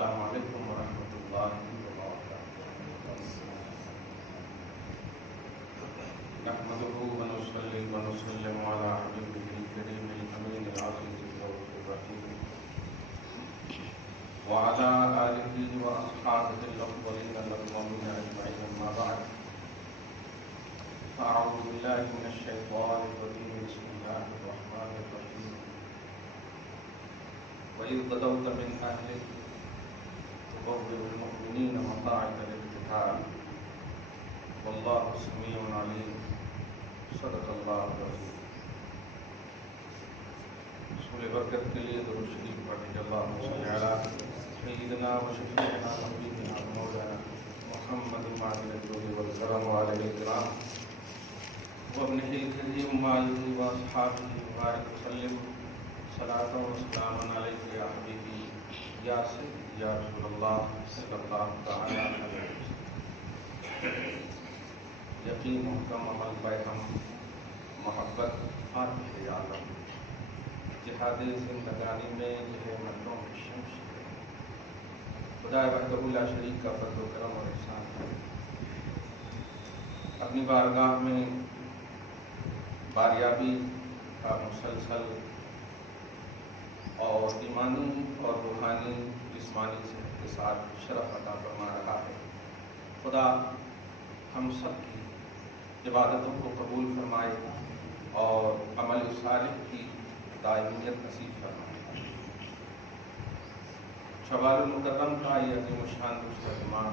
السلام علیکم ورحمۃ اللہ وبرکاتہ۔ نحمده ونصلي ونسلم على حبيبه الكريم الأمين العزيز الرؤوف الرحيم وعلى آله وأصحابه الأفضلين الأكرمين أجمعين، أما بعد، فأعوذ بالله من الشيطان الرجيم، بسم الله الرحمن الرحيم۔ وإذ غدوت من أهلك تبوئ المؤمنين مقاعد للقتال والله سميع عليم، صدق اللہ العظیم۔ رسول برکت کے لیے درود شریف پڑھیں۔ اللہم صل علی سیدنا و شفیعنا حبیبنا مولانا محمد معدن الجود والکرم وعلیہ الکرام وابنہ الکریم وآلہ واصحابہ وبارک وسلم، صلاۃ و سلام علیک یا حبیبی یا سیدی یا رسول اللہ صلی اللہ تعالی علیہ وسلم۔ یقین محکم عمل پیغم محبت فاتح عالم، جہاد زندگانی میں یہ مردوں کی شمش ہے، خدا وحدہ لا شریک کا فضل و کرم اور احسان ہے۔ اپنی بارگاہ میں باریابی کا مسلسل اور ایمانی اور روحانی جسمانی صحت کے ساتھ شرف عطا فرما رہا ہے۔ خدا ہم سب کی عبادتوں کو قبول فرمائے اور عمل صالح کی دائمیت نصیب فرمائے۔ شوال المکرم کا یہ عظیم الشان دوسرا جمعہ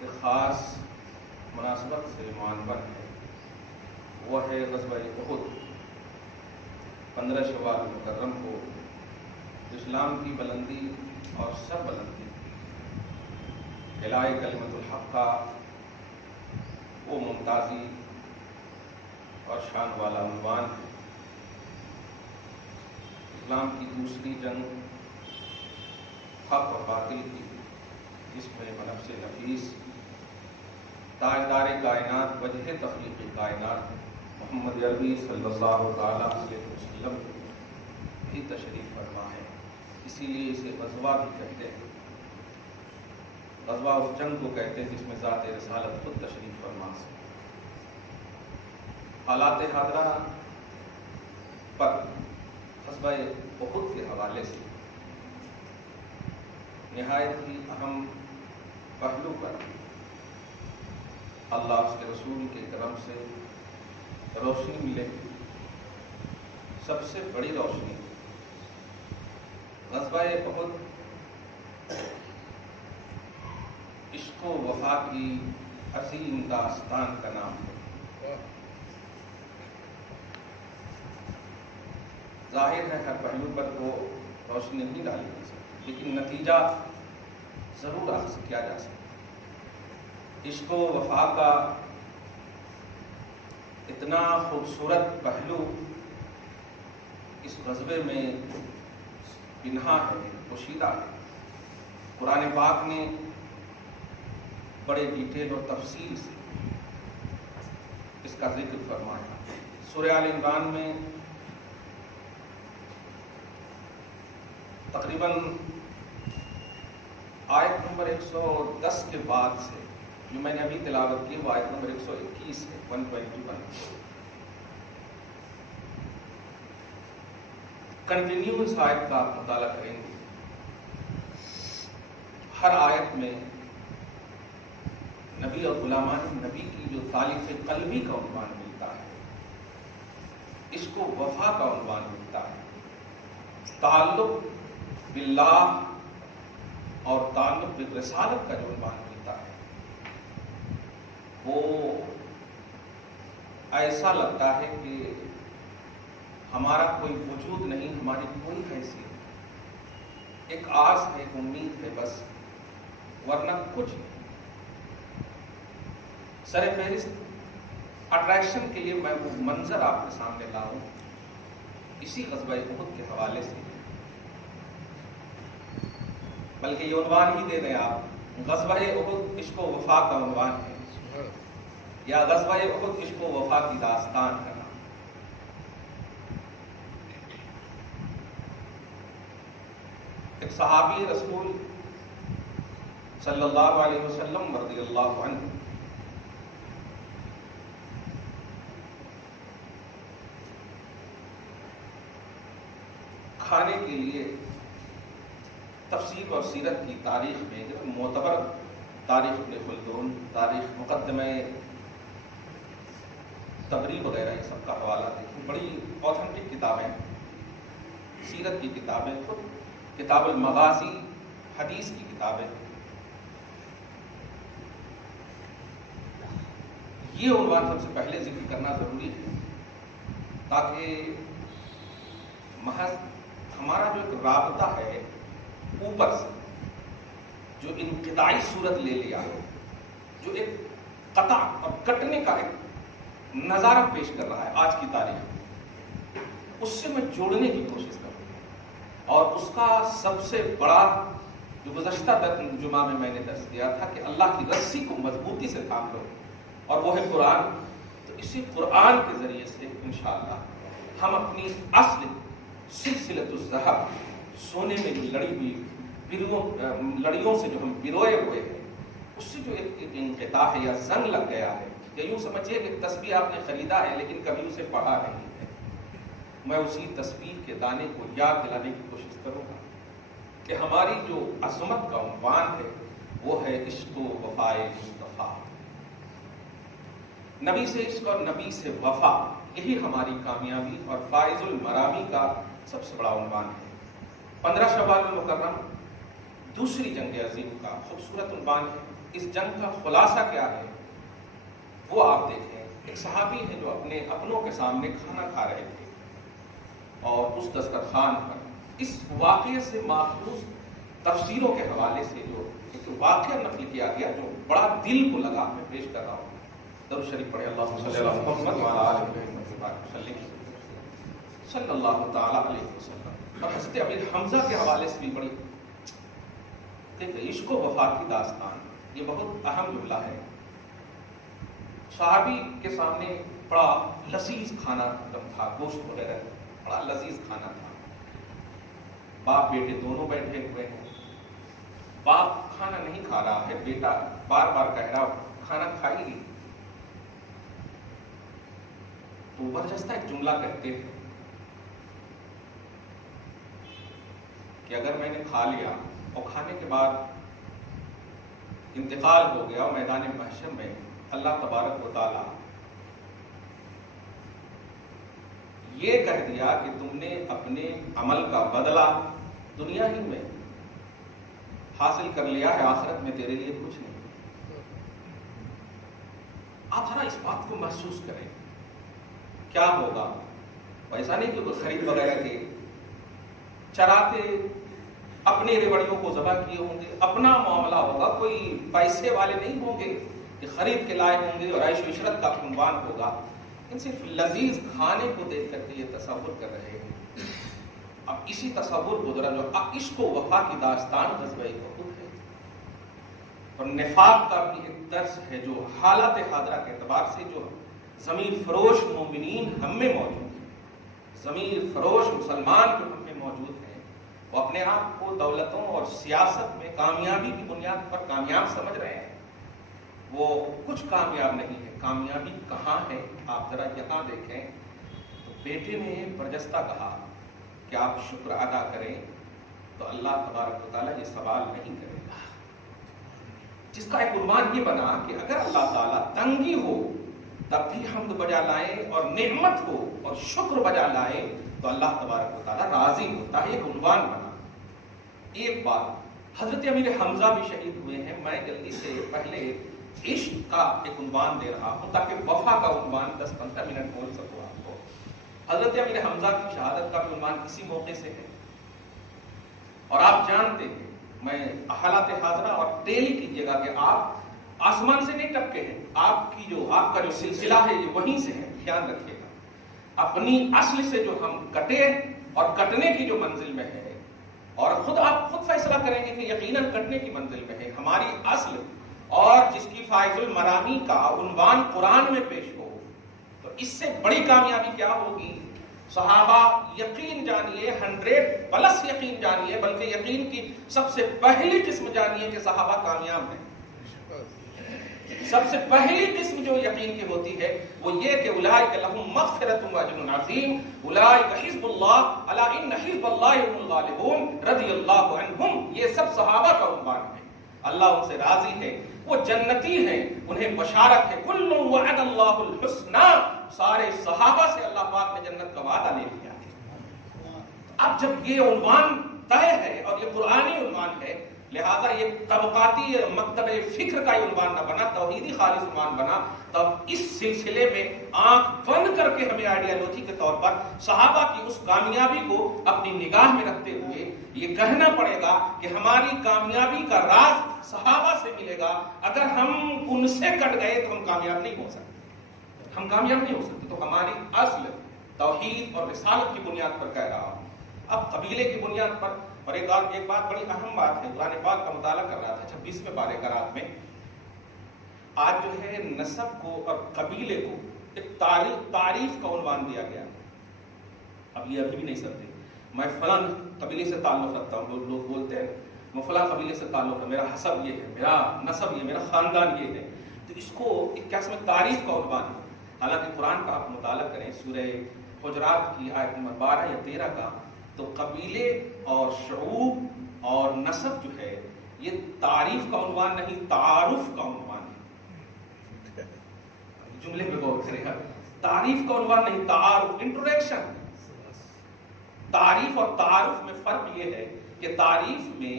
ایک خاص مناسبت سے عنوان ہے، وہ ہے غزوہ احد۔ 15 شوال المکرم کو اسلام کی بلندی اور سر بلندی، اعلاء کلمت الحق کا وہ ممتازی اور شان والا عنوان ہے۔ اسلام کی دوسری جنگ حق اور باطل کی، جس میں بنفس نفیس تاجدار کائنات، وجہ تخلیق کائنات محمد عربی صلی اللہ تعالیٰ علیہ وسلم بھی تشریف فرما ہے، اسی لیے اسے غزوہ بھی کہتے ہیں۔ غزوہ اس جنگ کو کہتے ہیں جس میں ذات رسالت خود تشریف فرما سے۔ حالات حاضرہ پر غزوہ احد کے حوالے سے نہایت ہی اہم پہلو پر اللہ اس کے رسول کے کرم سے روشنی ملے۔ سب سے بڑی روشنی غزوہ احد عشق و وفا کی عظیم داستان کا نام ہے۔ ظاہر ہے ہر پہلو پر وہ روشنی نہیں ڈالی جا سکتی، لیکن نتیجہ ضرور حاصل کیا جا سکتا ہے۔ عشق و وفا کا اتنا خوبصورت پہلو اس غزوے میں پنہا ہے، پوشیدہ ہے۔ قرآن پاک نے بڑے ڈیٹیل اور تفصیل سے اس کا ذکر فرمایا۔ سورہ آل عمران میں تقریباً آیت نمبر 110 کے بعد سے جو میں نے ابھی تلاوت کی وہ آیت نمبر 121 ہے، 121۔ کنٹینیو اس آیت کا آپ مطالعہ کریں گے، ہر آیت میں نبی اور غلامان نبی کی جو تالیف قلبی کا عنوان ملتا ہے، عشق و وفا کا عنوان ملتا ہے، تعلق باللہ اور تعلق بالرسالت کا جو عنوان ملتا ہے، وہ ایسا لگتا ہے کہ ہمارا کوئی وجود نہیں، ہماری کوئی حیثیت، ایک آس ہے، ایک امید ہے بس، ورنہ کچھ نہیں۔ سر فہرست اٹریکشن کے لیے میں وہ منظر آپ کے سامنے لاؤں اسی غزوہ احد کے حوالے سے، بلکہ یہ عنوان ہی دے دیں آپ، غزوہ احد عشق و وفا کا عنوان ہے، یا غزوہ احد عشق و وفا کی داستان ہے۔ ایک صحابی رسول صلی اللہ علیہ وسلم رضی اللہ عنہ کھانے کے لیے تفسیر اور سیرت کی تاریخ میں معتبر تاریخ ابن خلدون، تاریخ مقدمہ تبری وغیرہ یہ سب کا حوالہ دیکھیں، بڑی اوتھنٹک کتابیں، سیرت کی کتابیں، خود کتاب المغازی حدیث کی کتابیں. یہ عنوان سب سے پہلے ذکر کرنا ضروری ہے تاکہ محض ہمارا جو ایک رابطہ ہے اوپر سے جو انقطاعی صورت لے لیا ہے، جو ایک قطع اور کٹنے کا ایک نظارہ پیش کر رہا ہے آج کی تاریخ، اس سے میں جوڑنے کی کوشش کروں. اور اس کا سب سے بڑا جو گزشتہ جمعہ میں نے درس دیا تھا کہ اللہ کی رسی کو مضبوطی سے تھام لو، اور وہ ہے قرآن. تو اسی قرآن کے ذریعے سے انشاءاللہ ہم اپنی اصل سلسلۃ الذہب، سونے میں جو لڑی ہوئی لڑیوں سے جو ہم پروئے ہوئے ہیں، اس سے جو ایک انقطاع ہے یا زنگ لگ گیا ہے، یا یوں سمجھیے کہ تسبیح آپ نے خریدا ہے لیکن کبھی اسے پڑھا نہیں ہے، میں اسی تسبیح کے دانے کو یاد دلانے کی کوشش کروں گا کہ ہماری جو عظمت کا عنوان ہے وہ ہے عشق و وفائے مصطفیٰ. نبی سے عشق اور نبی سے وفا، یہی ہماری کامیابی اور فائز المرامی کا سب سے بڑا عنوان ہے. 15 شوال المکرم دوسری جنگ عظیم کا خوبصورت عنوان ہے. اس جنگ کا خلاصہ کیا ہے وہ آپ دیکھیں. ایک صحابی ہے جو اپنے اپنوں کے سامنے کھانا کھا رہے تھے، اور اس دسترخوان پر اس واقعے سے ماخوذ تفسیروں کے حوالے سے جو ایک واقعہ نقل کیا گیا جو بڑا دل کو لگا، میں پیش کر رہا ہوں. درود شریف پڑھے اللہم صلی علی محمد وعلی آل محمد صلی اللہ تعالی علیہ وسلم. اور حضرت امیر حمزہ کے حوالے سے بھی بڑی عشق و وفا کی داستان، یہ بہت اہم جملہ ہے. صحابی کے سامنے بڑا لذیذ کھانا تھا، گوشت وغیرہ بڑا لذیذ کھانا تھا. باپ بیٹے دونوں بیٹھے ہوئے ہیں. باپ کھانا نہیں کھا رہا ہے، بیٹا بار بار کہہ رہا کھانا کھائے گی. تو برجستہ ایک جملہ کہتے ہیں کہ اگر میں نے کھا لیا اور کھانے کے بعد انتقال ہو گیا اور میدان محشر میں اللہ تبارک و تعالی یہ کہہ دیا کہ تم نے اپنے عمل کا بدلہ دنیا ہی میں حاصل کر لیا ہے، آخرت میں تیرے لیے کچھ نہیں. آپ ذرا اس بات کو محسوس کریں کیا ہوگا. ایسا نہیں کہ کوئی خرید وغیرہ کے چراتے اپنے ریوڑیوں کو ذبح کیے ہوں گے، اپنا معاملہ ہوگا، کوئی پیسے والے نہیں ہوں گے کہ خرید کے لائے ہوں گے اور عیش و عشرت کا عنوان ہوگا. ان صرف لذیذ کھانے کو دیکھ کر کے یہ تصور کر رہے ہیں. اب اسی تصور کو ذرا جو عشق و وفا کی داستان غزوہ احد ہے اور نفاق کا بھی ایک درس ہے جو حالات حاضرہ کے اعتبار سے جو ضمیر فروش مومنین ہم میں موجود ہیں، ضمیر فروش مسلمان جو ہم میں موجود ہیں، وہ اپنے آپ کو دولتوں اور سیاست میں کامیابی کی بنیاد پر کامیاب سمجھ رہے ہیں. وہ کچھ کامیاب نہیں ہے. کامیابی کہاں ہے آپ ذرا یہاں دیکھیں. تو بیٹے نے برجستہ کہا کہ آپ شکر ادا کریں تو اللہ تبارک و تعالیٰ یہ سوال نہیں کرے گا. جس کا ایک عنوان یہ بنا کہ اگر اللہ تعالیٰ تنگی ہو تب بھی حمد بجا لائیں اور نعمت ہو اور شکر بجا لائیں تو اللہ تبارک و تعالیٰ راضی ہوتا ہے. ایک عنوان بنا. ایک بات، حضرت امیر حمزہ بھی شہید ہوئے ہیں. میں جلدی سے پہلے عشق کا ایک عنوان دے رہا ہوں تاکہ وفا کا عنوان 10-15 منٹ بول سکوں آپ کو. حضرت امیر حمزہ کی شہادت کا بھی عنوان کسی موقع سے ہے. اور آپ جانتے ہیں، میں حالات حاضرہ اور ٹیلی کیجیے گا کہ آپ آسمان سے نہیں ٹپکے ہیں. آپ کا جو سلسلہ ہے یہ وہیں سے ہے. دھیان رکھیے گا اپنی اصل سے جو ہم کٹے اور کٹنے کی جو منزل میں ہے، اور آپ خود فیصلہ کریں گے کہ یقیناً کٹنے کی منزل میں ہے. ہماری اصل اور جس کی فائز المرامی کا عنوان قرآن میں پیش ہو تو اس سے بڑی کامیابی کیا ہوگی صحابہ یقین جانیے 100+ یقین جانیے، بلکہ یقین کی سب سے پہلی قسم جانیے کہ صحابہ کامیاب ہیں۔ سب سے پہلی قسم جو یقین کی ہوتی ہے وہ یہ کہ اولئک لہم مغفرۃ واجر عظیم، اولئک حزب اللہ الا ان حزب اللہ هم الغالبون رضی اللہ عنہم۔ یہ سب صحابہ کا عنوان ہے، اللہ ان سے راضی ہے، وہ جنتی ہیں، انہیں بشارت ہے۔ کل وعد اللہ الحسنى، سارے صحابہ سے اللہ پاک نے جنت کا وعدہ لے لیا ہے۔ اب جب یہ عنوان طے ہے اور یہ قرآنی عنوان ہے، لہذا یہ طبقاتی مکتب فکر کا عنوان نہ بنا، توحیدی خالص عنوان بنا، تب اس سلسلے میں آنکھ بند کر کے ہمیں آئیڈیالوجی کے طور پر صحابہ کی اس کامیابی کو اپنی نگاہ میں رکھتے ہوئے یہ کہنا پڑے گا کہ ہماری کامیابی کا راز صحابہ سے ملے گا۔ اگر ہم ان سے کٹ گئے تو ہم کامیاب نہیں ہو سکتے، ہم کامیاب نہیں ہو سکتے۔ تو ہماری اصل توحید اور رسالت کی بنیاد پر کہہ رہا ہوں۔ اب قبیلے کی بنیاد پر، اور ایک بات بڑی اہم بات ہے، قرآن پاک کا مطالعہ کر رہا تھا 26ویں پارے قرات میں، آج جو ہے نسب کو اور قبیلے کو ایک تعریف کا عنوان دیا گیا۔ اب یہ ابھی بھی نہیں سکتے میں فلاں قبیلے سے تعلق رکھتا ہوں، لوگ بولتے ہیں میں فلاں قبیلے سے تعلق ہے، میرا حسب یہ ہے، میرا نسب یہ، میرا خاندان یہ ہے، تو اس کو ایک قسم تعریف کا عنوان ہے۔ حالانکہ قرآن کا آپ مطالعہ کریں سورہ حجرات کی آیت نمبر 12 یا 13 کا، تو قبیلے اور شعوب اور نسب جو ہے یہ تعریف کا عنوان نہیں، تعارف کا عنوان ہے۔ جملے میں غور کریں، تعریف کا عنوان نہیں، تعارف، انٹروڈکشن۔ تعریف اور تعارف میں فرق یہ ہے کہ تعریف میں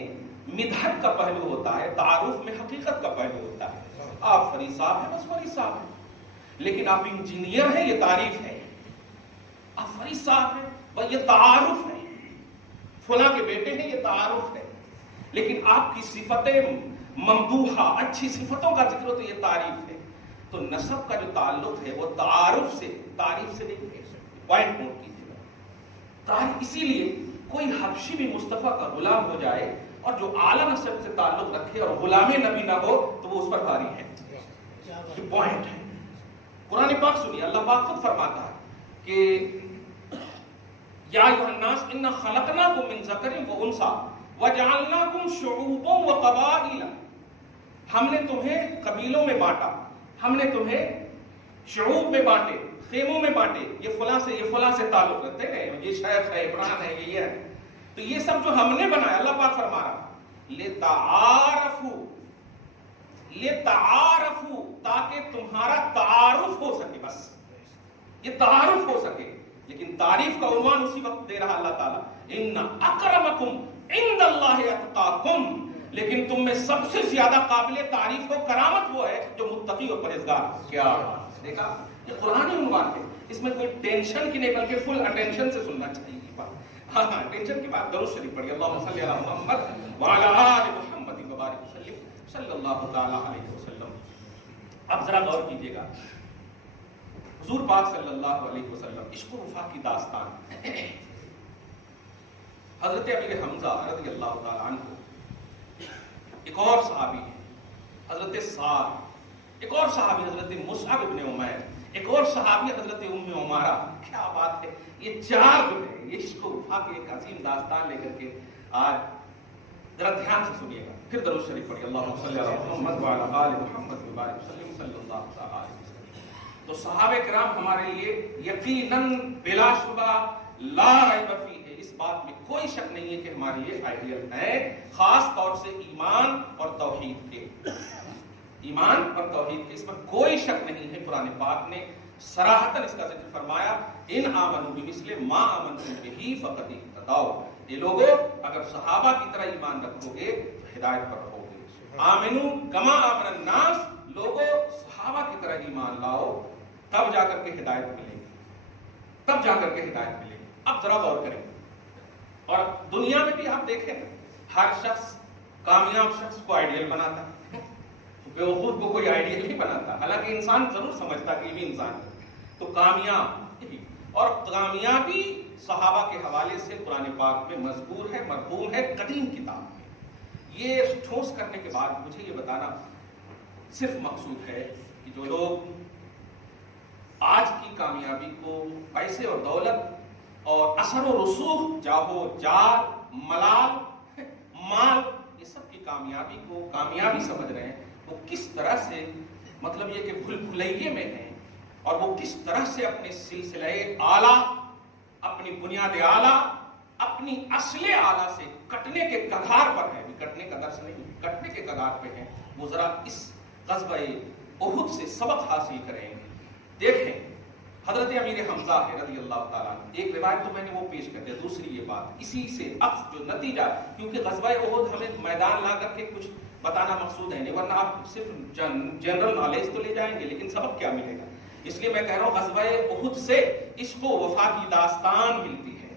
مدحت کا پہلو ہوتا ہے، تعارف میں حقیقت کا پہلو ہوتا ہے۔ آپ فریض صاحب ہیں، بس فریض صاحب ہیں، لیکن آپ انجینئر ہیں، یہ تعریف ہے۔ آپ فریض صاحب ہیں، بس یہ تعارف ہے۔ فلاں کے بیٹے ہیں، یہ تعارف ہے۔ لیکن آپ کی صفتیں ممدوحہ، اچھی صفتوں کا ذکر ہو تو یہ تعریف ہے۔ تو نسب کا جو تعلق ہے وہ تعارف سے، تعریف سے نہیں ہے۔ پوائنٹ نوٹ کیجیے گا، تعریف۔ اسی لیے کوئی حبشی بھی مصطفیٰ کا غلام ہو جائے اور جو اعلیٰ نسب سے تعلق رکھے اور غلام نبی نہ ہو تو وہ اس پر بھاری ہے۔ یہ پوائنٹ ہے۔ قرآن پاک سنیے، اللہ پاک خود فرماتا ہے کہ یا ایھا الناس انا خلقناکم من ذکر و انثی وجعلناکم شعوبا وقبائل، ہم نے تمہیں قبیلوں میں بانٹا، ہم نے تمہیں شعوب میں بانٹے، خیموں میں بانٹے، یہ فلاں سے تعلق رکھتے ہیں، یہ شیخ ہے، عمران ہے، یہ ہے۔ تو یہ سب جو ہم نے بنایا، اللہ پاک فرما رہا لتعارفوا، تاکہ تمہارا تعارف ہو سکے، بس یہ تعارف ہو سکے۔ لیکن تعریف کا عنوان اسی وقت دے رہا اللہ تعالیٰ، ان اکرمکم عند اللہ اتقاکم، لیکن تم میں سب سے زیادہ قابل تعریف و کرامت وہ ہے جو متقی اور پرہیزگار۔ کیا دیکھا، یہ قرآنی عنوان ہے، اس میں کوئی ٹینشن کی نہیں بلکہ فل اٹینشن سے سننا چاہیے۔ ہاں ٹینشن کی بات، درود شریف پڑھیے، اللہم صلی علی محمد وعلی آل محمد وبارک وسلم صلی اللہ تعالی علیہ وسلم۔ اب ذرا غور کیجیے گا، حضور پاک صلی اللہ علیہ وسلم، عشق و وفا کی داستان۔ حضرت امیر حمزہ رضی اللہ تعالیٰ عنہ، ایک اور صحابی ہے حضرت سعد، ایک اور صحابی حضرت مصعب ابن عمیر، ایک اور صحابی حضرت ام عمارہ۔ کیا بات ہے، یہ چار جو ہے یہ عشق و وفا کی ایک عظیم داستان لے کر کے آج ذرا دھیان سے سنیے گا، پھر درود شریف پڑھیے، اللہم صلی علی محمد وعلی آل محمد وبارک وسلم صلی اللہ تعالی علیہ وسلم۔ تو صحابہ کرام ہمارے لیے یقیناً بلا شبہ لا ریب فیہ، اس بات میں کوئی شک نہیں ہے کہ ہمارے لیے آئیڈیل ہے، خاص طور سے ایمان اور توحید کے، ایمان اور توحید کے، اس میں کوئی شک نہیں ہے۔ قرآن پاک نے صراحتاً اس کا ذکر فرمایا، ان آمنوا بمثل ما آمنتم بہ فقد اہتدوا، یہ لوگوں اگر صحابہ کی طرح ایمان رکھو گے تو ہدایت پر رہو گے۔ آمنو کما آمن الناس، لوگوں صحابہ کی طرح ایمان لاؤ، تب جا کر کے ہدایت ملے گی، تب جا کر کے ہدایت ملے گی۔ اب ذرا غور کریں، اور دنیا میں بھی آپ دیکھیں، ہر شخص کامیاب شخص کو آئیڈیل بناتا ہے، بیوقوف کو کوئی آئیڈیل نہیں بناتا، حالانکہ انسان ضرور سمجھتا کہ یہ بھی انسان ہے۔ تو کامیاب، اور کامیابی صحابہ کے حوالے سے قرآن پاک میں مذکور ہے، مرقوم ہے، قدیم کتاب میں۔ یہ ٹھوس کرنے کے بعد مجھے یہ بتانا صرف مقصود ہے کہ جو لوگ آج کی کامیابی کو پیسے اور دولت اثر و رسوخ، جاہو جال، ملال، مال، یہ سب کی کامیابی کو کامیابی سمجھ رہے ہیں، وہ کس طرح سے مطلب یہ کہ بھول بھلائیے میں ہیں، اور وہ کس طرح سے اپنے سلسلہ اعلیٰ، اپنی بنیاد اعلیٰ، اپنی اصل اعلیٰ سے کٹنے کے کگار پر ہیں، کٹنے کا درس نہیں، کٹنے کے کگار پہ ہیں، وہ ذرا اس غزوہ احد سے سبق حاصل کریں گے۔ دیکھیں حضرت امیر حمزہ رضی اللہ تعالیٰ عنہ، ایک روایت تو میں نے وہ پیش کر دیا، دوسری یہ بات اسی سے اخذ جو نتیجہ، کیونکہ غزوہ احد ہمیں میدان لا کر کے کچھ بتانا مقصود ہے نہیں، ورنہ آپ صرف جنرل نالج تو لے جائیں گے لیکن سبق کیا ملے گا؟ اس لیے میں کہہ رہا ہوں غزوہ احد سے عشق و وفا کی داستان ملتی ہے،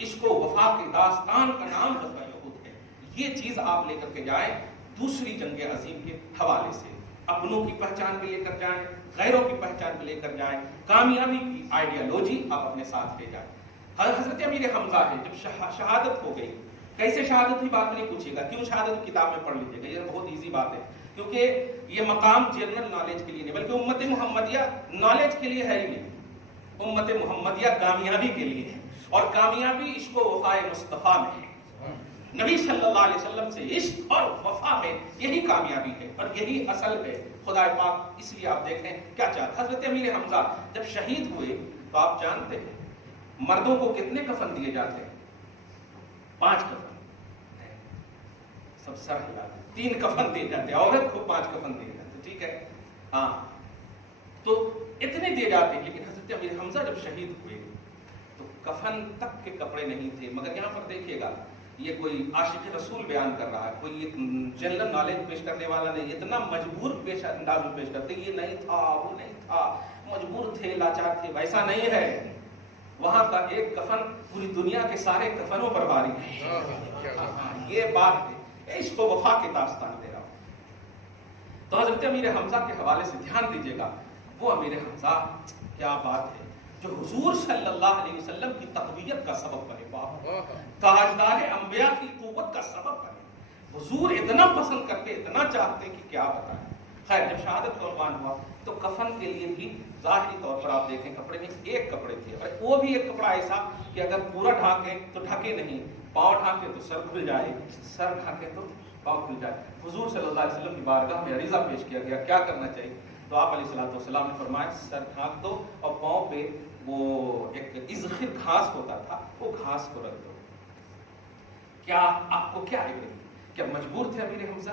عشق و وفا کی داستان کا نام غزوہ احد ہے، یہ چیز آپ لے کر کے جائیں دوسری جنگ عظیم کے حوالے سے، اپنوں کی پہچان بھی لے کر جائیں، غیروں کی پہچان بھی لے کر جائیں، کامیابی کی آئیڈیالوجی آپ اپنے ساتھ لے جائیں۔ حضرت امیر حمزہ ہے، جب شہادت ہو گئی، کیسے شہادت ہوئی بات نہیں پوچھے گا، کیوں شہادت کتاب میں پڑھ لیجیے گا، یہ بہت ایزی بات ہے، کیونکہ یہ مقام جنرل نالج کے لیے نہیں بلکہ امت محمدیہ نالج کے لیے ہے ہی نہیں، امت محمدیہ کامیابی کے لیے ہے، اور کامیابی عشق و وفا مصطفیٰ میں ہے، نبی صلی اللہ علیہ وسلم سے عشق اور وفا میں یہی کامیابی ہے اور یہی اصل ہے خدا پاک۔ اس لیے آپ دیکھیں کیا چاہتا حضرت امیر حمزہ جب شہید ہوئے تو آپ جانتے ہیں مردوں کو کتنے کفن دیے جاتے ہیں؟ 5 کفن، سب سر ہلاتے، 3 کفن دیے جاتے، عورت کو 5 کفن دیے جاتے، ٹھیک ہے، ہاں تو اتنے دیے جاتے ہیں، لیکن حضرت امیر حمزہ جب شہید ہوئے تو کفن تک کے کپڑے نہیں تھے، مگر یہاں پر دیکھیے گا یہ کوئی عاشق رسول بیان کر رہا ہے، کوئی جنرل نالج پیش کرنے والا نہیں، اتنا مجبور پیش انداز میں پیش کرتے، یہ نہیں تھا وہ نہیں تھا، مجبور تھے لاچار تھے، ویسا نہیں ہے، وہاں کا ایک کفن پوری دنیا کے سارے کفنوں پر باری ہے، یہ بات ہے، اس کو وفا کی داستان دے رہا ہوں۔ تو حضرت امیر حمزہ کے حوالے سے دھیان دیجیے گا، وہ امیر حمزہ کیا بات ہے جو حضور صلی اللہ علیہ وسلم کی تقویت کا سبب بنے، تاجدار انبیاء کی قوت کا سبب بنے، حضور اتنا پسند کرتے، اتنا چاہتے کہ کیا بتائیں۔ خیر جب شہادت کا عنوان ہوا تو کفن کے لیے بھی ظاہری طور پر آپ دیکھیں کپڑے میں ایک کپڑے تھے، اور وہ بھی ایک کپڑا ایسا کہ اگر پورا ڈھانکیں تو ڈھکے نہیں، پاؤں ڈھانکیں تو سر کھل جائے، سر ڈھانکیں تو پاؤں کھل جائے۔ حضور صلی اللہ علیہ وسلم کی بارگاہ میں عریضہ پیش کیا گیا کیا کرنا چاہیے، تو آپ علیہ السلام نے فرمایا سر ڈھانک دو اور پاؤں پہ وہ ایک ازخر گھاس ہوتا تھا وہ گھاس کو رکھ دو۔ کیا آپ کو کیا عبرت، کیا مجبور تھے امیر حمزہ؟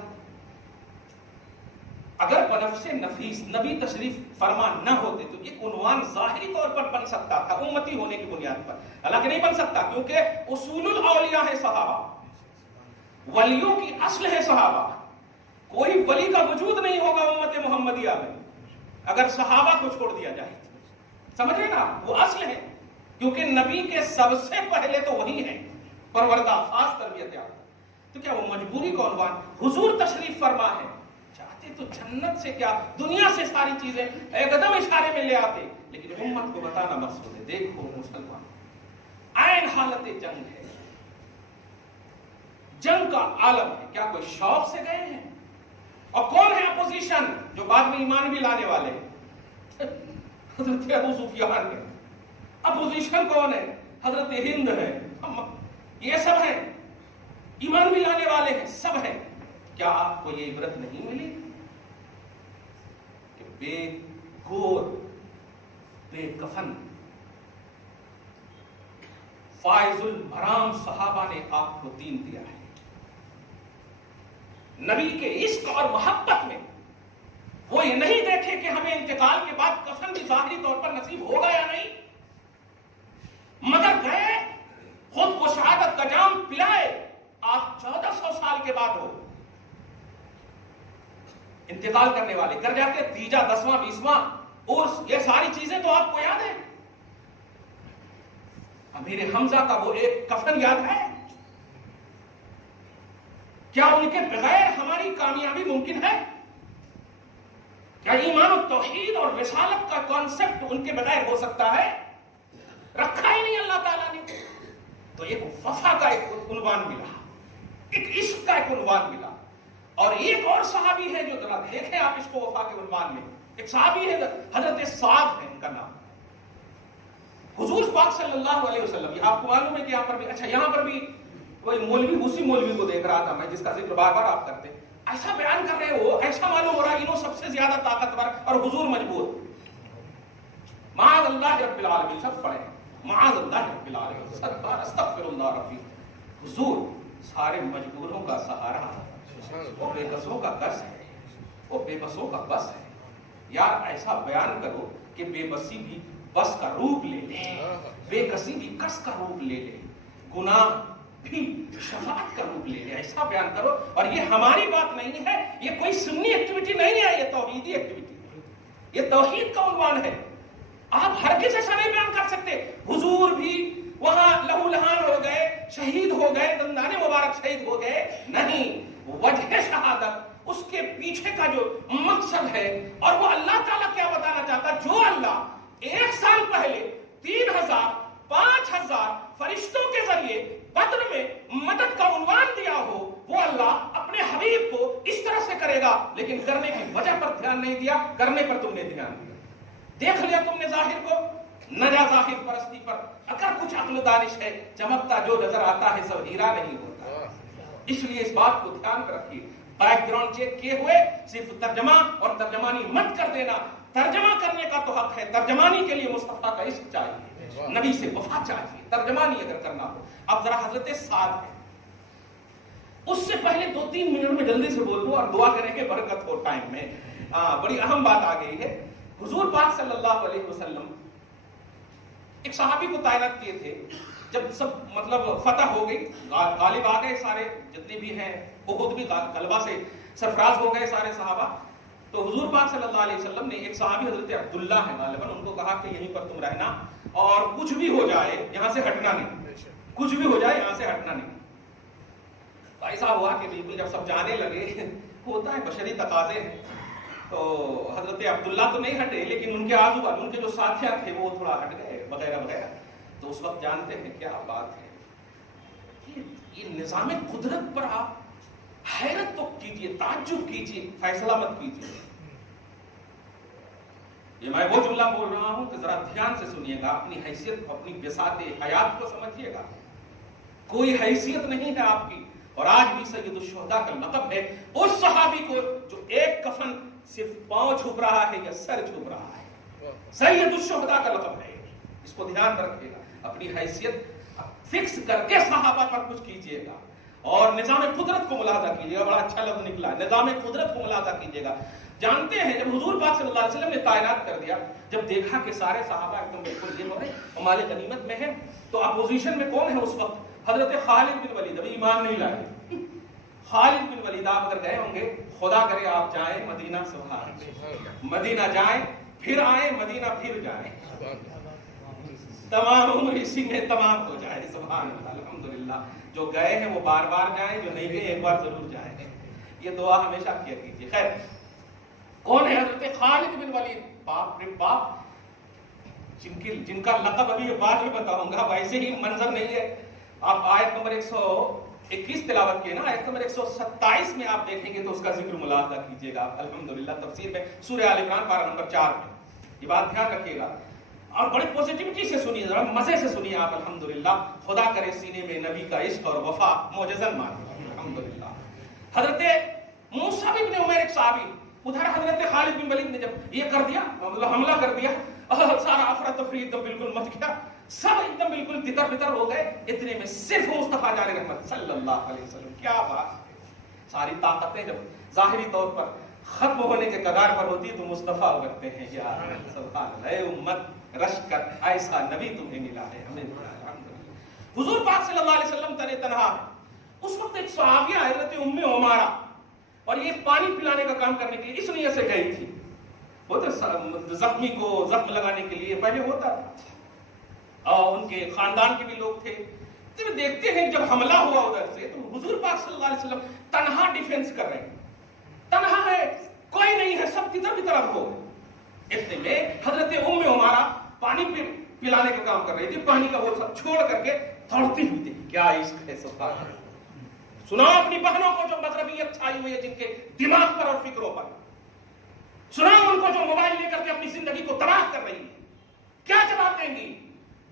اگر بنفس نفیس نبی تشریف فرما نہ ہوتے تو یہ عنوان ظاہری طور پر بن سکتا تھا امتی ہونے کی بنیاد پر، حالانکہ نہیں بن سکتا کیونکہ اصول الاولیاء ہے صحابہ، ولیوں کی اصل ہے صحابہ، کوئی ولی کا وجود نہیں ہوگا امت محمدیہ میں اگر صحابہ کو چھوڑ دیا جائے، سمجھ رہے نا، وہ اصل ہے، کیونکہ نبی کے سب سے پہلے تو وہی ہے، پروردہ خاص تربیت یافتہ، تو کیا وہ مجبوری کا عنوان؟ حضور تشریف فرما ہے، چاہتے تو جنت سے کیا دنیا سے ساری چیزیں ایک قدم اشارے میں لے آتے، لیکن امت کو بتانا مقصود ہے، دیکھو مسلمان عین حالت جنگ ہے، جنگ کا عالم ہے، کیا کوئی شوق سے گئے ہیں؟ اور کون ہے اپوزیشن جو بعد میں ایمان بھی لانے والے ہیں؟ حضرت ابو سفیان ہے، اپوزیشن کون ہے؟ حضرت ہند ہے، یہ سب ہیں، ایمان بھی لانے والے ہیں، سب ہیں۔ کیا آپ کو یہ عبرت نہیں ملی کہ بے گور بے کفن فائز المرام صحابہ نے آپ کو دین دیا ہے، نبی کے عشق اور محبت میں وہ یہ نہیں دیکھے کہ ہمیں انتقال کے بعد کفن بھی ظاہری طور پر نصیب ہوگا یا نہیں، مگر گئے خود کو شہادت کا جام پلائے، آپ 1400 سال کے بعد ہو انتقال کرنے والے، کر جاتے تیجا 10واں 20واں عرس، یہ ساری چیزیں تو آپ کو یاد ہیں، امیر حمزہ کا وہ ایک کفن یاد ہے؟ کیا ان کے بغیر ہماری کامیابی ممکن ہے؟ کیا ایمان و توحید اور رسالت کا کانسیپٹ ان کے بغیر ہو سکتا ہے؟ رکھا ہی نہیں اللہ تعالیٰ نے، تو ایک وفا کا ایک عنوان ملا، ایک عشق کا ایک عنوان ملا، اور ایک اور صحابی ہے جو ذرا دیکھیں آپ اس کو وفا کے عنوان میں، ایک صحابی ہے حضرت سعد ہے ان کا نام، حضور پاک صلی اللہ علیہ وسلم، یہ آپ کو معلوم ہے کہ یہاں پر بھی، اچھا یہاں پر بھی کوئی مولوی، اسی مولوی کو دیکھ رہا تھا میں جس کا ذکر بار بار آپ کرتے، ایسا بیان کر رہے ہو، ایسا معلوم ہو رہا ہے انہوں سب سے زیادہ طاقتور اور حضور مجبور. معاذ اللہ رب العالمین، سب پڑھیں معاذ اللہ رب العالمین، سب بار استغفر اللہ ربی. حضور سارے مجبوروں کا سہارا، وہ بے بسوں کا کس ہے، وہ بے بسوں کا بس ہے. یار ایسا بیان کرو کہ بے بسی بھی بس کا روپ لے لے، بے کسی بھی کس کا روپ لے لے، گناہ بھی شفاعت کا روپ لے لے. ایسا بیان کرو. اور یہ ہماری بات نہیں ہے، یہ کوئی سنی ایکٹیویٹی نہیں ہے، یہ توحیدی ایکٹیویٹی ہے، یہ توحید کا عنوان ہے. آپ ہرگز ایسا نہیں بیان کر سکتے حضور بھی وہاں لہو لہان ہو گئے، شہید ہو گئے، دندان مبارک شہید ہو گئے. نہیں، وجہ شہادت، اس کے پیچھے کا جو مقصد ہے، اور وہ اللہ تعالیٰ کیا بتانا چاہتا، جو اللہ 1 سال پہلے 3000 5000 فرشتوں کے ذریعے بدر میں مدد کا عنوان دیا ہو، وہ اللہ اپنے حبیب کو اس طرح سے کرے گا. لیکن کرنے کی وجہ پر دھیان نہیں دیا، کرنے پر تم نے دھیان دیا. دیکھ لیا تم نے ظاہر کو، نہ جا ظاہر پرستی پر. اگر کچھ عقل دانش ہے، چمکتا جو نظر آتا ہے سب ہیرا نہیں ہوتا. اس لیے اس بات کو دھیان میں رکھیے، بیک گراؤنڈ چیک کیے ہوئے صرف ترجمہ اور ترجمانی مت کر دینا. ترجمہ کرنے کا تو حق ہے، ترجمانی کے لیے مصطفیٰ کا عشق چاہیے، نبی سے وفا چاہیے، ترجمانی اگر کرنا ہو. اب ذرا حضرت سعد ہے، اس سے پہلے 2-3 منٹ میں جلدی سے بول دوں اور دعا کریں کہ برکت ہو ٹائم میں. بڑی اہم بات آ گئی ہے. حضور پاک صلی اللہ علیہ وسلم ایک صحابی کو تعینات کیے تھے. جب سب مطلب فتح ہو گئی، غالب آ گئے سارے جتنے بھی ہیں، احد بھی غلبہ سے سرفراز ہو گئے سارے صحابہ. تو حضور پاک صلی اللہ علیہ وسلم نے ایک صحابی حضرت عبداللہ ہے غالباً، ان کو کہا کہ یہیں پر تم رہنا اور کچھ بھی ہو جائے یہاں سے ہٹنا نہیں، کچھ بھی ہو جائے یہاں سے ہٹنا نہیں. تو ایسا ہوا کہ بالکل جب سب جانے لگے، ہوتا ہے بشری تقاضے ہیں، تو حضرت عبداللہ تو نہیں ہٹے، لیکن ان کے آزو بازو ان کے جو ساتھیاں تھے وہ تھوڑا ہٹ گئے وغیرہ وغیرہ. تو اس وقت جانتے ہیں کیا بات ہے، یہ نظام قدرت پر آپ حیرت تو کیجئے، تعجب کیجئے، فیصلہ مت کیجئے. یہ میں وہ جملہ بول رہا ہوں کہ ذرا دھیان سے سنیے گا، اپنی حیثیت، اپنی بساط حیات کو سمجھیے گا. کوئی حیثیت نہیں ہے آپ کی، اور آج بھی سید الشہداء کا لقب ہے اس صحابی کو جو ایک کفن صرف پاؤں چھپ رہا ہے یا سر چھپ رہا ہے. سید الشہداء کا لقب ہے، اس کو دھیان رکھیے گا. اپنی حیثیت فکس کر کے صحابہ پر کچھ کیجئے گا، اور نظام قدرت کو ملاحظہ کیجئے گا. بڑا اچھا لفظ نکلا، نظام قدرت کو ملاحظہ کیجئے گا. جانتے ہیں جب حضور پاک صلی اللہ علیہ وسلم نے تعینات کر دیا، جب دیکھا کہ سارے صحابہ ایک دم بالکل یہ ہو رہے ہمارے غنیمت میں ہیں، تو اپوزیشن میں کون ہے اس وقت؟ حضرت خالد بن ولید. ابھی ایمان نہیں لائے. خالد بن ولید آپ اگر گئے ہوں گے، خدا کرے آپ جائیں مدینہ، سبحان مدینہ جائیں پھر آئیں، مدینہ پھر جائیں، تمام عمر اسی میں تمام ہو جائے. سبحان اللہ، الحمدللہ. جو گئے ہیں وہ بار بار جائیں، جو نہیں گئے ایک بار ضرور جائیں. یہ دعا ہمیشہ کیا کیجیے. خیر، کون ہے حضرت خالد بن ولید؟ باپ رے باپ، جن کا لقب ابھی بعد میں بتاؤں گا. ویسے ہی منظر نہیں ہے. آپ آیت نمبر 121 تلاوت کیے نا، آیت نمبر 127 میں آپ دیکھیں گے تو اس کا ذکر ملاحظہ کیجیے گا. الحمدللہ تفسیر میں سورہ آل عمران پارہ نمبر 4 میں یہ بات دھیان رکھیے گا، اور بڑی پوزیٹیوٹی سے سنیے، ذرا مزے سے سنیے آپ. الحمدللہ، خدا کرے سینے میں نبی کا عشق اور وفا معجزن مانے. الحمدللہ. حضرت موسیٰ بن عمیر ایک صحابی، ادھر حضرت خالد بن ولید نے جب یہ کر دیا، مطلب حملہ کر دیا، سارا افراتفری ایک دم بالکل مچ گیا، سب ایک دم بالکل تتر بتر ہو گئے. اتنے میں صرف مصطفیٰ جان رحمت صلی اللہ علیہ وسلم. کیا بات! ساری طاقتیں جب ظاہری طور پر ختم ہونے کے کگار پر ہوتی تو مصطفیٰ ورتے ہیں. یا سبحان اللہ، اے امت رش کر ایسا نبی تمہیں ملا ہے، ہمیں ملا ہے. الحمدللہ. حضور پاک صلی اللہ علیہ وسلم تنے تنہا ہے. اس وقت ایک صحابیہ حضرت ام عمارہ، اور یہ پانی پلانے کا کام کرنے کے لیے اس لیے سے گئی تھی. وہ تو زخمی کو زخم لگانے کے لیے پہلے ہوتا تھا، اور ان کے خاندان کے بھی لوگ تھے. جب دیکھتے ہیں جب حملہ ہوا ادھر سے، تو حضور پاک صلی اللہ علیہ وسلم تنہا ڈیفینس کر رہے ہیں، تنہا ہے، کوئی نہیں ہے، سب کی طرف ہو. اتنے میں حضرت ام عمارہ پانی پلانے کا کام کر رہی تھی. پانی کا وہ سب چھوڑ کر کے دوڑتی ہوئی تھی. کیا عشق ہے! سبحان اللہ. سناؤ اپنی بہنوں کو جو مغربیت چھائی ہوئی ہے جن کے دماغ پر اور فکروں پر، سناؤ ان کو جو موبائل لے کر کے اپنی زندگی کو تباہ کر رہی ہے، کیا جواب دیں گی؟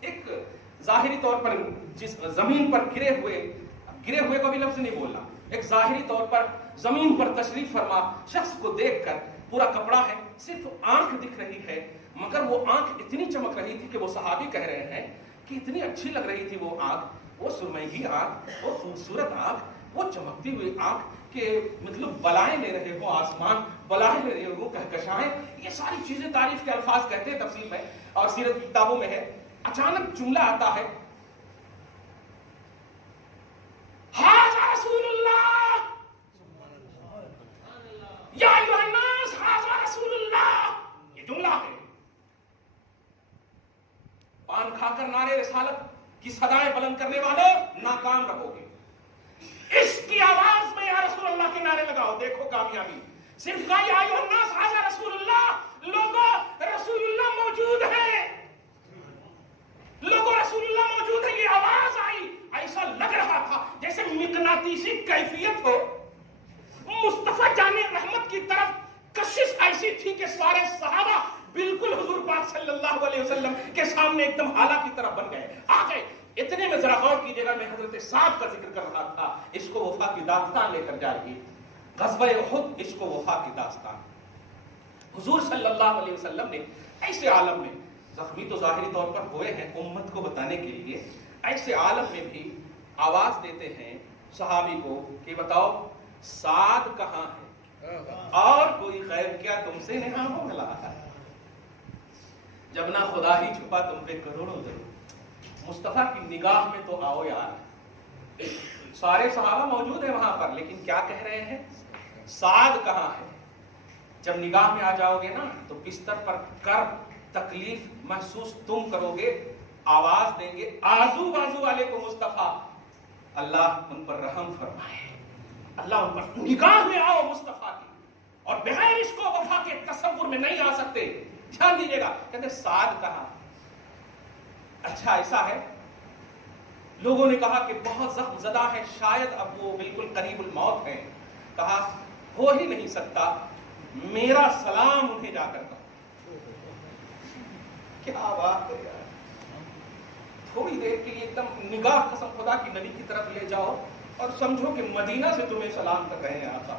ایک ظاہری طور پر جس زمین پر گرے ہوئے کو بھی لفظ نہیں بولنا، ایک ظاہری طور پر زمین پر تشریف فرما شخص کو دیکھ کر، پورا کپڑا ہے، صرف آنکھ دکھ رہی ہے، مگر وہ آنکھ اتنی چمک رہی تھی کہ وہ صحابی کہہ رہے ہیں کہ اتنی اچھی لگ رہی تھی وہ آنکھ، وہ سرمئی آنکھ، وہ خوبصورت آنکھ، وہ چمکتی ہوئی آنکھ کہ مطلب بلائیں لے رہے ہو آسمان، بلائیں لے رہے ہو کہکشائیں، یہ ساری چیزیں تعریف کے الفاظ کہتے ہیں تفسیر میں اور سیرت کی کتابوں میں ہے۔ اچانک جملہ آتا ہے، ھذا رسول اللہ، یا ایھا الناس ھذا رسول اللہ، یہ جملہ ہے۔ پان کھا کر نعرے رسالت کی صدائیں بلند کرنے والوں ناکام رہو گے، اس کی آواز میں یا رسول اللہ کے نعرے لگاؤ، دیکھو کامیابی۔ صرف کہا یا ایھا الناس ھذا رسول اللہ، لوگوں رسول اللہ موجود ہے، لوگوں رسول اللہ موجود ہے، یہ آواز آئی، ایسا لگ رہا تھا جیسے مقناطیسی کیفیت ہو، مصطفیٰ جان رحمت کی طرف کشش ایسی تھی کہ سارے صحابہ بالکل حضور پاک صلی اللہ علیہ وسلم کے سامنے ایک دم حالہ کی طرف بن گئے، آ گئے۔ اتنے میں ذرا غور کیجیے گا، میں حضرت سعد کا ذکر کر رہا تھا، اس کو وفا کی داستان لے کر جائے گی، غزوہ احد اس کو وفا کی داستان۔ حضور صلی اللہ علیہ وسلم نے ایسے عالم میں، زخمی تو ظاہری طور پر ہوئے ہیں امت کو بتانے کے لیے، ایسے عالم میں بھی آواز دیتے ہیں صحابی کو کہ بتاؤ سعد کہاں ہے، اور کوئی خیر کیا تم سے نہیں ہو ملا ہے، جب نہ خدا ہی چھپا تم پہ کروڑوں ضرور، مصطفیٰ کی نگاہ میں تو آؤ یار۔ سارے صحابہ موجود ہیں وہاں پر، لیکن کیا کہہ رہے ہیں، سعد کہاں ہے۔ جب نگاہ میں آ جاؤ گے نا تو بستر پر کرب تکلیف محسوس تم کرو گے، آواز دیں گے آزو بازو والے کو مصطفیٰ، اللہ ان پر رحم فرمائے، اللہ ان پر، نگاہ میں آؤ مصطفیٰ کی، اور بغیر اس کو وفا کے تصور میں نہیں آ سکتے۔ دھیان دیجیے گا، کہتے سعد کہاں، اچھا ایسا ہے، لوگوں نے کہا کہ بہت زخم زدہ ہے، شاید اب وہ بالکل قریب الموت ہے، کہا ہو ہی نہیں سکتا، میرا سلام انہیں جا کر کہو۔ کیا بات ہے یار، تھوڑی دیر کے لیے ایک دم نگاہ قسم خدا کی نبی کی طرف لے جاؤ اور سمجھو کہ مدینہ سے تمہیں سلام کر رہے ہیں آقا،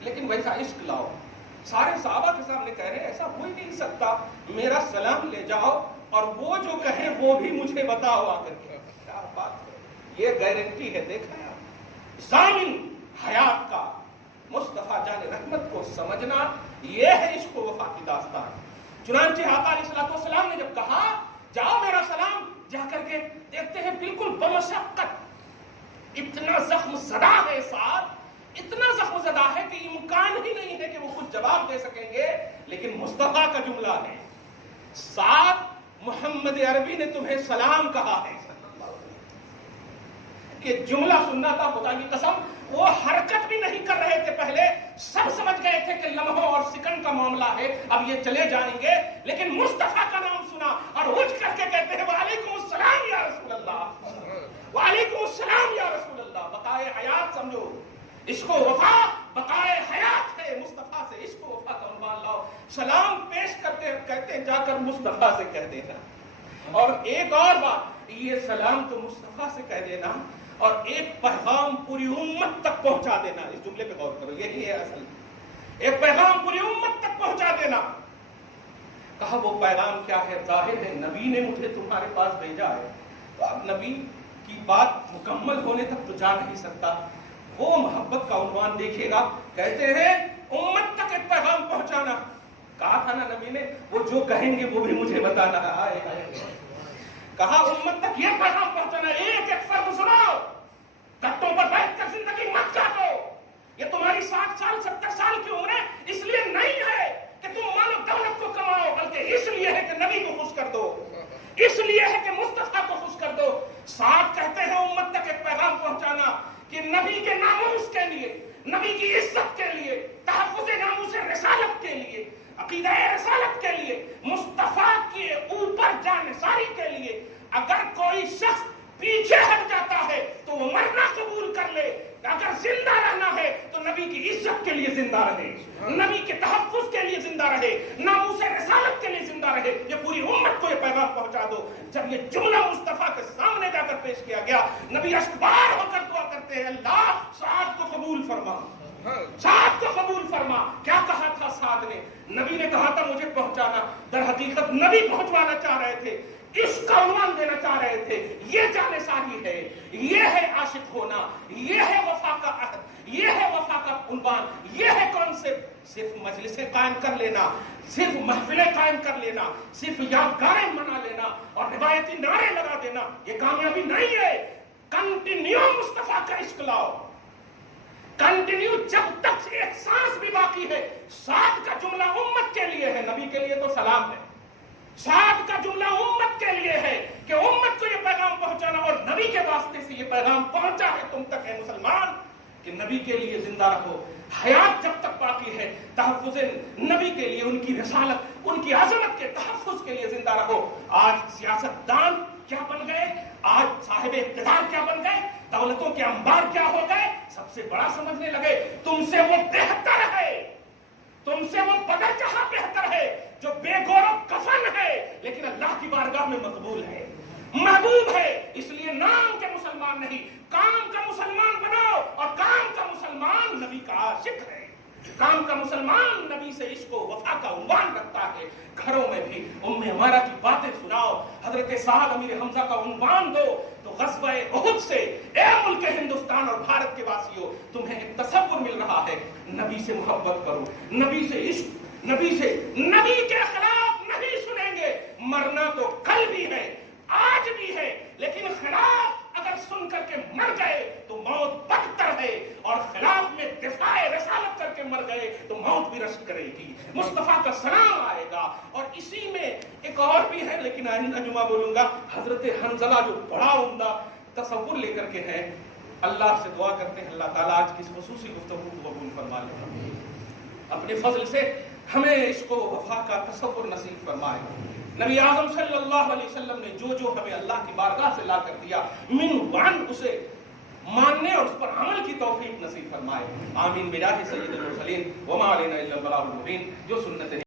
لیکن ویسا عشق لاؤ، سارے صحابہ کے سامنے کہہ رہے ہیں ایسا ہو ہی نہیں سکتا، میرا سلام لے جاؤ اور وہ جو کہیں وہ بھی مجھے بتاؤ آ کر کے۔ کیا بات ہے، یہ گارنٹی ہے، دیکھا ہے ضامن حیات کا مصطفیٰ جان رحمت کو سمجھنا، یہ ہے عشق و وفا کی داستان۔ چنانچہ آقا علیہ السلام نے جب کہا جاؤ میرا سلام، جا کر کے دیکھتے ہیں بالکل بمشقت، اتنا زخم زدہ ہے سعد، اتنا زخم زدہ ہے کہ امکان ہی نہیں ہے کہ وہ کچھ جواب دے سکیں گے، لیکن مصطفیٰ کا جملہ ہے، سعد محمد عربی نے تمہیں سلام کہا ہے۔ یہ جملہ سننا تھا، خدا کی قسم وہ حرکت بھی نہیں کر رہے تھے، پہلے سب سمجھ گئے تھے کہ لمحوں اور سیکنڈ کا معاملہ ہے، اب یہ چلے جائیں گے، لیکن مصطفیٰ کا نام سنا اور اٹھ کر کے کہتے ہیں وعلیکم السلام یا رسول اللہ، وعلیکم السلام یا رسول اللہ۔ بقائے حیات سمجھو، عشق و وفا بقائے حیات ہے، مصطفیٰ سے عشق و وفا کا عنوان لاؤ، سلام پیش کرتے کہتے ہیں جا کر مصطفیٰ سے کہہ دینا۔ اور ایک اور بات، یہ سلام تو مصطفیٰ سے کہہ دینا اور ایک پیغام پوری امت تک پہنچا دینا، اس جملے پہ غور کرو، یہی ہے اصل، ایک پیغام پوری امت تک پہنچا دینا۔ کہا وہ پیغام کیا ہے، ظاہر ہے نبی نے مجھے تمہارے پاس بھیجا ہے، تو اب نبی کی بات مکمل ہونے تک تو جا نہیں سکتا، وہ محبت کا عنوان دیکھیے گا، کہتے ہیں امت تک ایک پیغام پہنچانا۔ کہا تھا نا نبی نے وہ جو کہیں گے وہ بھی مجھے بتانا ہے، کہا امت تک یہ پیغام پہنچانا، ایک ایک فرد سناؤ، گھٹوں پر بیٹھ کر زندگی مت کاٹو، یہ تمہاری 60 سال 70 سال کی عمر ہے، اس لیے نہیں ہے کہ تم مال و دولت کو کماؤ، بلکہ اس لیے ہے کہ نبی کو خوش کر دو، اس لیے ہے کہ مصطفیٰ کو خوش کر دو۔ ساتھ کہتے ہیں امت تک ایک پیغام پہنچانا کہ نبی کے ناموس کے لیے، نبی کی عزت کے لیے، تحفظ ناموس رسالت کے لیے، عقیدہ رسالت کے لیے، مصطفیٰ کے اوپر جانثاری کے لیے اگر کوئی شخص پیچھے ہٹ جاتا ہے تو وہ مرنا قبول کر لے، اگر زندہ رہنا ہے تو نبی کی عزت کے لیے زندہ رہے، نبی کے تحفظ کے لیے زندہ رہے، ناموس رسالت کے لیے زندہ رہے، یہ پوری امت کو یہ پیغام پہنچا دو۔ جب یہ جملہ مصطفیٰ کے سامنے جا کر پیش کیا گیا، نبی اشکبار ہو کر دعا کرتے ہیں، اللہ سعد کو قبول فرما، سعد کو قبول فرما۔ کیا کہا تھا سعد نے؟ نبی نے کہا تھا مجھے پہنچانا، در حقیقت نبی پہنچوانا چاہ رہے تھے، اس کا عنوان دینا چاہ رہے تھے، یہ جانثاری ہے، یہ ہے عاشق ہونا، یہ ہے وفا کا عہد، یہ ہے وفا کا عنوان، یہ ہے کانسیپٹ۔ صرف مجلسیں قائم کر لینا، صرف محفلیں قائم کر لینا، صرف یادگاریں منا لینا اور روایتی نعرے لگا دینا یہ کامیابی نہیں ہے۔ کنٹینیو مصطفیٰ کا عشق لاؤ، کنٹینیو، جب تک ایک سانس بھی باقی ہے۔ سعد کا جملہ امت کے لیے ہے، نبی کے لیے تو سلام ہے۔ سعد کا جملہ امت کے لیے ہے کہ امت کو یہ پیغام پہنچانا، اور نبی کے واسطے سے یہ پیغام پہنچا ہے تم تک ہے مسلمان، کہ نبی کے لیے زندہ رہو۔ حیات جب تک باقی ہے تحفظ نبی کے لیے، ان کی رسالت، ان کی عظمت کے تحفظ کے لیے زندہ رہو۔ آج سیاست دان کیا بن گئے، آج صاحب اقتدار کیا بن گئے، دولتوں کے انبار کیا ہو گئے، سب سے بڑا سمجھنے لگے تم سے وہ بہتر ہے، تم سے وہ بدر جہاں بہتر ہے جو بے گور و کفن ہے لیکن اللہ کی بارگاہ میں مقبول ہے، محبوب ہے۔ اس لیے نام کے مسلمان نہیں، کام کا مسلمان بناؤ، اور کام کا مسلمان نبی کا عاشق ہے، کام کا مسلمان نبی سے عشق و وفا کا عنوان رکھتا ہے۔ گھروں میں بھی ام عمارہ کی باتیں سناؤ، حضرت سعد امیر حمزہ کا عنوان دو، تو غزوہ احد سے اے ملک ہندوستان اور بھارت کے واسیوں تمہیں ایک تصور مل رہا ہے، نبی سے محبت کرو، نبی سے عشق، نبی سے، نبی کے خلاف نہیں سنیں گے۔ مرنا تو کل بھی ہے، آج بھی ہے، لیکن خلاف اگر سن کر کے مر گئے تو موت بدتر ہے، اور خلاف میں دفاع رسالت کر کے مر گئے تو موت بھی رشک کرے گی، مصطفیٰ کا سلام آئے گا۔ اور اسی میں ایک اور بھی ہے، لیکن آئندہ جمعہ بولوں گا، حضرت حنظلہ جو بڑا عمدہ تصور لے کر کے ہیں، اللہ سے دعا کرتے ہیں اللہ تعالیٰ آج کی اس خصوصی گفتگو کو قبول فرما لے، اپنے فضل سے ہمیں عشق و وفا کا تصور نصیب فرمائے۔ نبی اعظم صلی اللہ علیہ وسلم نے جو جو ہمیں اللہ کی بارگاہ سے لا کر دیا، من وعن اسے ماننے اور اس پر عمل کی توفیق نصیب فرمائے۔ آمین بجاہ سید المرسلین وما علینا الا البلاغ المبین۔ جو سنت